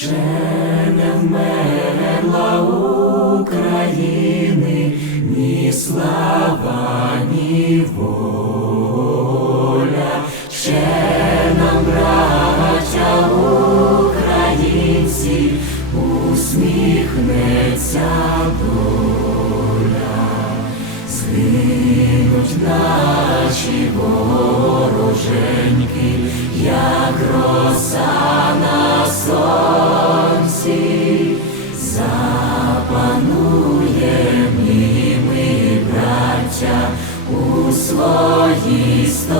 Ще не вмерла України ні слава, ні воля. Ще нам, браття українці, усміхнеться доля. Згинуть наші вороженьки, як роса запануєм і ми, браття, у своїй сторонці,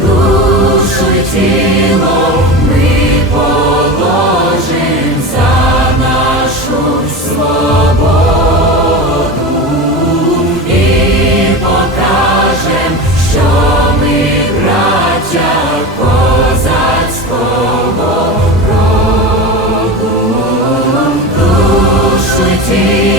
душу тіло see.